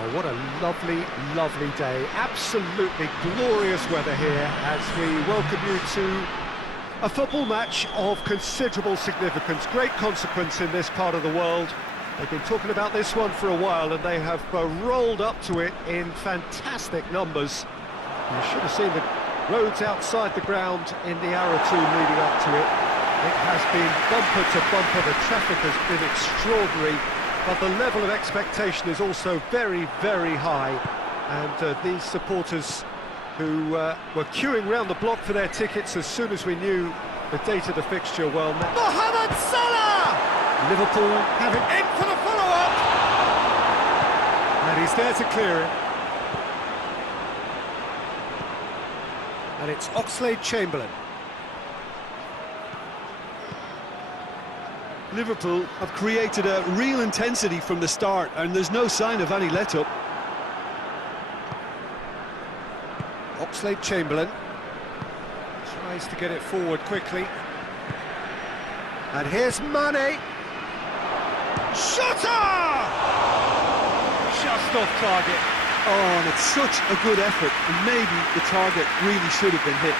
Oh, what a lovely, lovely day. Absolutely glorious weather here as we welcome you to a football match of considerable significance, great consequence in this part of the world. They've been talking about this one for a while and they have rolled up to it in fantastic numbers. You should have seen the roads outside the ground in the hour or two leading up to it. It has been bumper to bumper, the traffic has been extraordinary, but the level of expectation is also very, very high. And these supporters who were queuing round the block for their tickets as soon as we knew the date of the fixture, well, now Mohamed Salah! Liverpool have it In for the follow-up! and he's there to clear it. And it's Oxlade-Chamberlain. Liverpool have created a real intensity from the start, and there's no sign of any let-up. Oxlade-Chamberlain tries to get it forward quickly. And here's Mane. Shooter! Just off target. Oh, and it's such a good effort, and maybe the target really should have been hit.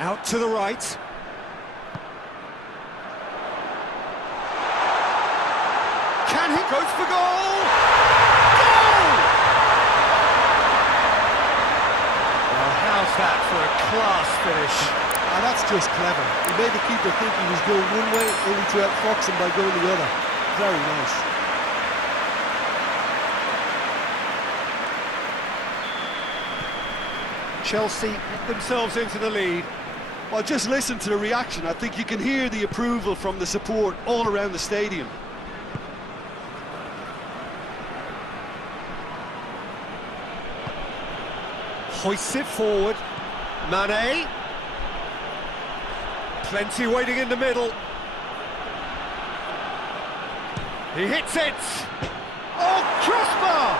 Out to the right. Can he? Goes for goal! Goal! Well, how's that for a class finish? Ah, that's just clever. He made the keeper think he was going one way, only to outfox him by going the other. Very nice. Chelsea get themselves into the lead. Well, just listen to the reaction. I think you can hear the approval from the support all around the stadium. Hoists it forward. Mane. Plenty waiting in the middle. He hits it. Oh, crossbar!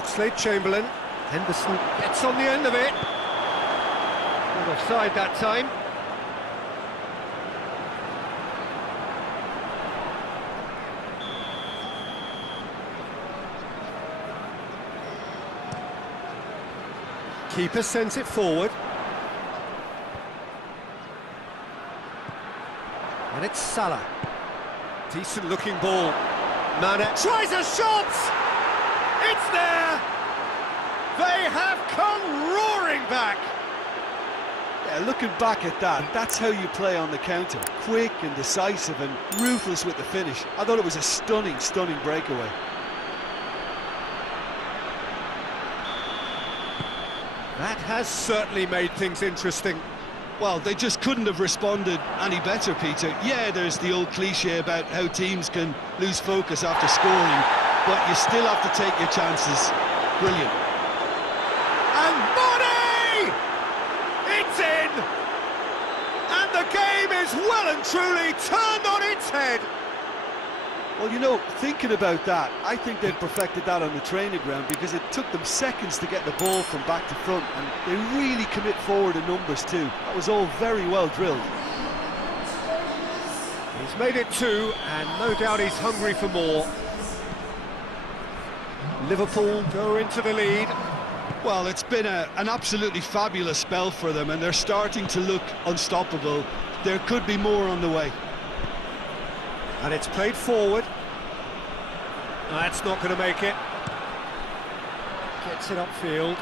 Oxlade-Chamberlain. Henderson gets on the end of it. Not offside that time. Keeper sends it forward. And it's Salah. Decent looking ball. Mane tries a shot! It's there! They have come roaring back! Yeah, looking back at that, that's how you play on the counter. Quick and decisive and ruthless with the finish. I thought it was a stunning, stunning breakaway. That has certainly made things interesting. Well, they just couldn't have responded any better, Peter. Yeah, there's the old cliche about how teams can lose focus after scoring, but you still have to take your chances. Brilliant. And Mane! It's in! And the game is well and truly turned on its head. Well, you know, thinking about that, I think they've perfected that on the training ground because it took them seconds to get the ball from back to front, and they really commit forward in numbers too. That was all very well drilled. He's made it two, and no doubt he's hungry for more. Liverpool go into the lead. Well, it's been an absolutely fabulous spell for them, and they're starting to look unstoppable. There could be more on the way. And it's played forward. That's not going to make it. Gets it upfield.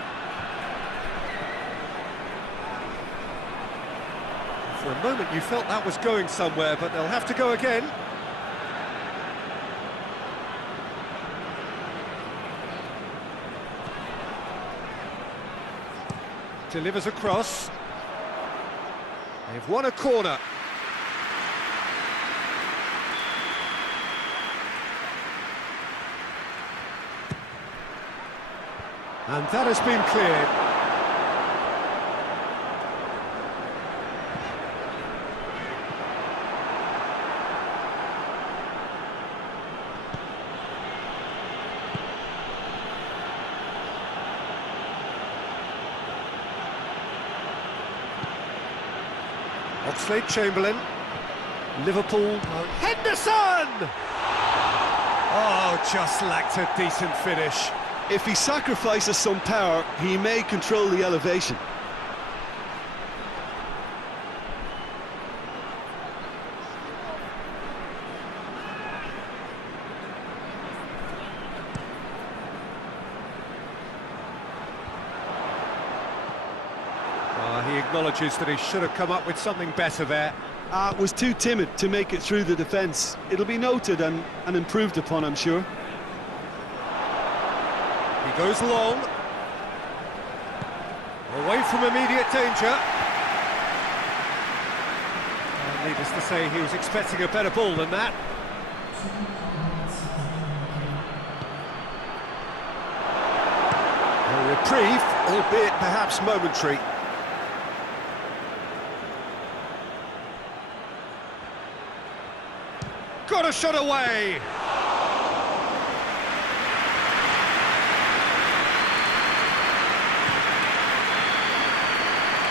For a moment you felt that was going somewhere, but they'll have to go again. Delivers across. They've won a corner. And that has been cleared. Oxlade-Chamberlain. Liverpool. Henderson! Oh, just lacked a decent finish. If he sacrifices some power, he may control the elevation. He acknowledges that he should have come up with something better there. Was too timid to make it through the defence. It'll be noted and improved upon, I'm sure. He goes long. Away from immediate danger. Needless to say, he was expecting a better ball than that. A reprieve, albeit perhaps momentary. Got a shot away!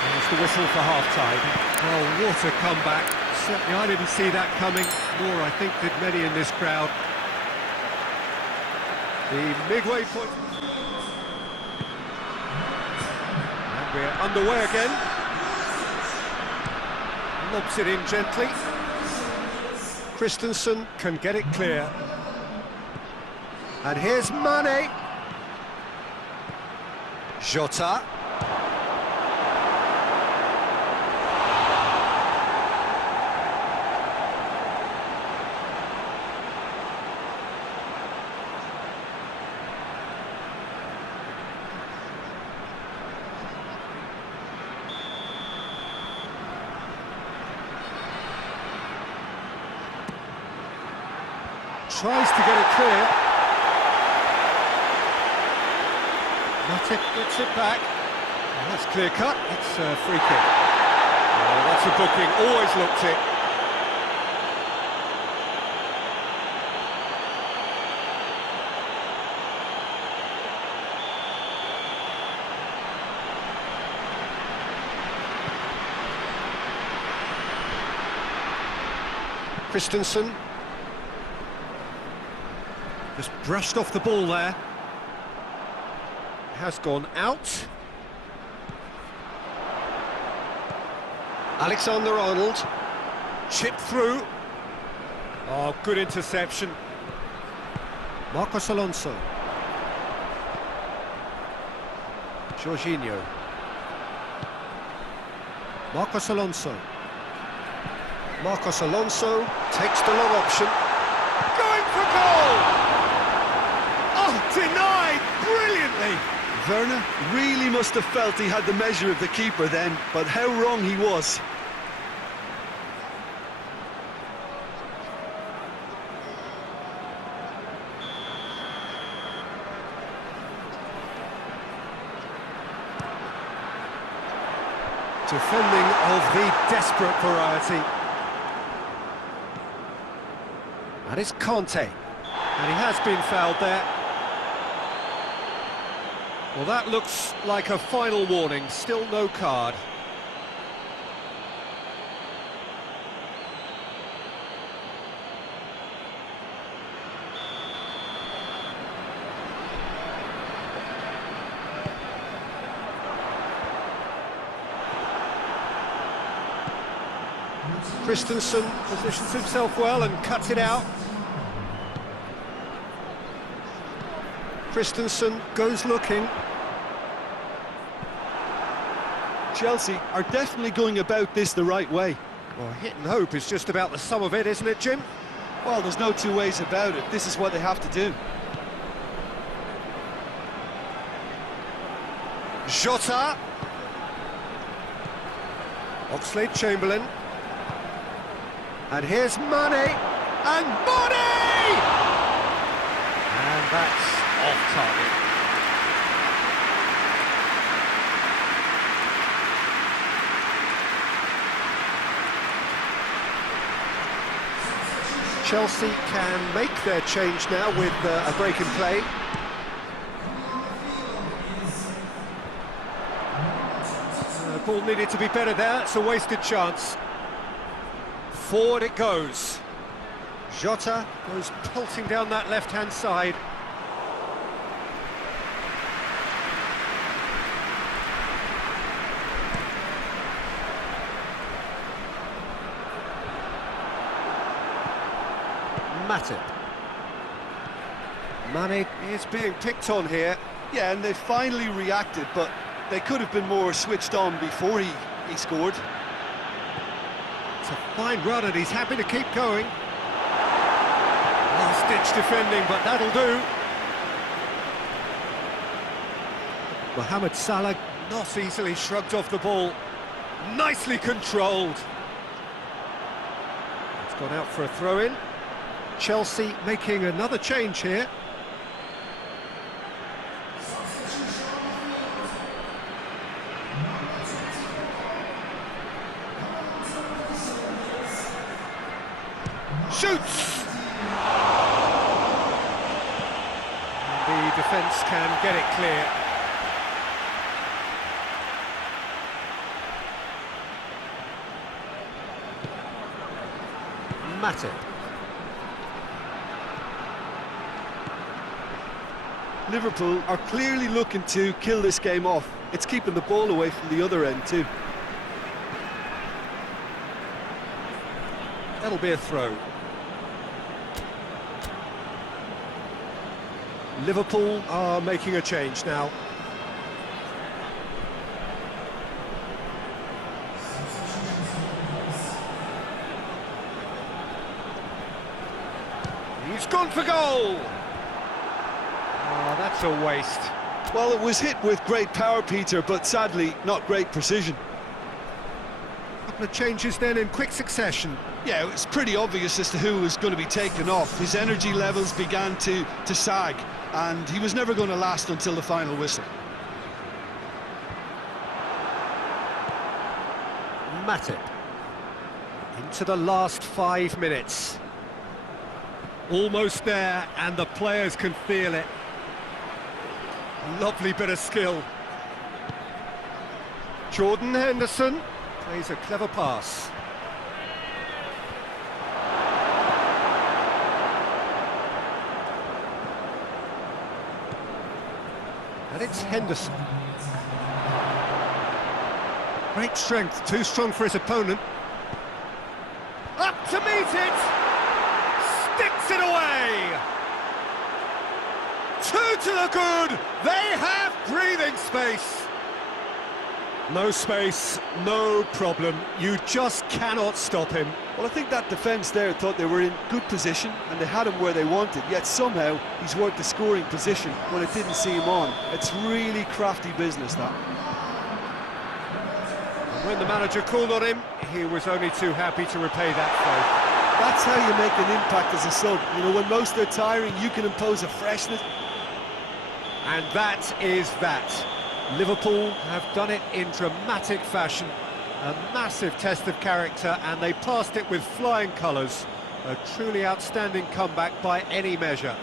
There's the whistle for half-time. Well, what a comeback. Certainly I didn't see that coming, nor I think did many in this crowd. The midway point. And we're underway again. Lobs it in gently. Christensen can get it clear. And here's Mane. Jota. Tries to get it clear. Matic gets it back. Oh, that's clear cut. It's a free kick. Oh, that's a booking. Always looked it. Christensen. Just brushed off the ball there. Has gone out. Alexander-Arnold. Chip through. Oh, good interception. Marcos Alonso. Jorginho. Marcos Alonso. Marcos Alonso takes the long option. Going for goal! Oh, denied brilliantly! Werner really must have felt he had the measure of the keeper then, but how wrong he was. Defending of the desperate variety. And it's Conte. And he has been fouled there. Well, that looks like a final warning. Still no card. Christensen positions himself well and cuts it out. Christensen goes looking. Chelsea are definitely going about this the right way. Well, hit and hope is just about the sum of it, isn't it, Jim? Well, there's no two ways about it. This is what they have to do. Jota. Oxlade-Chamberlain. And here's Mane. And Mane! And that's off target. Chelsea can make their change now with a break in play. The ball needed to be better there, it's a wasted chance. Forward it goes. Jota goes pelting down that left-hand side. Matip. Mane is being picked on here. Yeah, and they finally reacted, but they could have been more switched on before he scored. It's a fine run and he's happy to keep going. Last-ditch defending, but that'll do. Mohamed Salah not easily shrugged off the ball. Nicely controlled. It's gone out for a throw-in. Chelsea making another change here. Shoots! The defence can get it clear. Matip. Liverpool are clearly looking to kill this game off. It's keeping the ball away from the other end too. That'll be a throw. Liverpool are making a change now. He's gone for goal! Oh, that's a waste. Well, it was hit with great power, Peter, but sadly, not great precision. Couple of changes then in quick succession. Yeah, it was pretty obvious as to who was going to be taken off. His energy levels began to sag, and he was never going to last until the final whistle. Matip. Into the last 5 minutes. Almost there, and the players can feel it. Lovely bit of skill. Jordan Henderson plays a clever pass. And it's Henderson. Great strength, too strong for his opponent. Up to meet it! Sticks it away! 2 to the good! They have breathing space! No space, no problem. You just cannot stop him. Well, I think that defence there thought they were in good position and they had him where they wanted, yet somehow he's worked the scoring position when it didn't see him on. It's really crafty business, that. And when the manager called on him, he was only too happy to repay that faith. That's how you make an impact as a sub. You know, when most are tiring, you can impose a freshness. And that is that. Liverpool have done it in dramatic fashion. A massive test of character, and they passed it with flying colours. A truly outstanding comeback by any measure.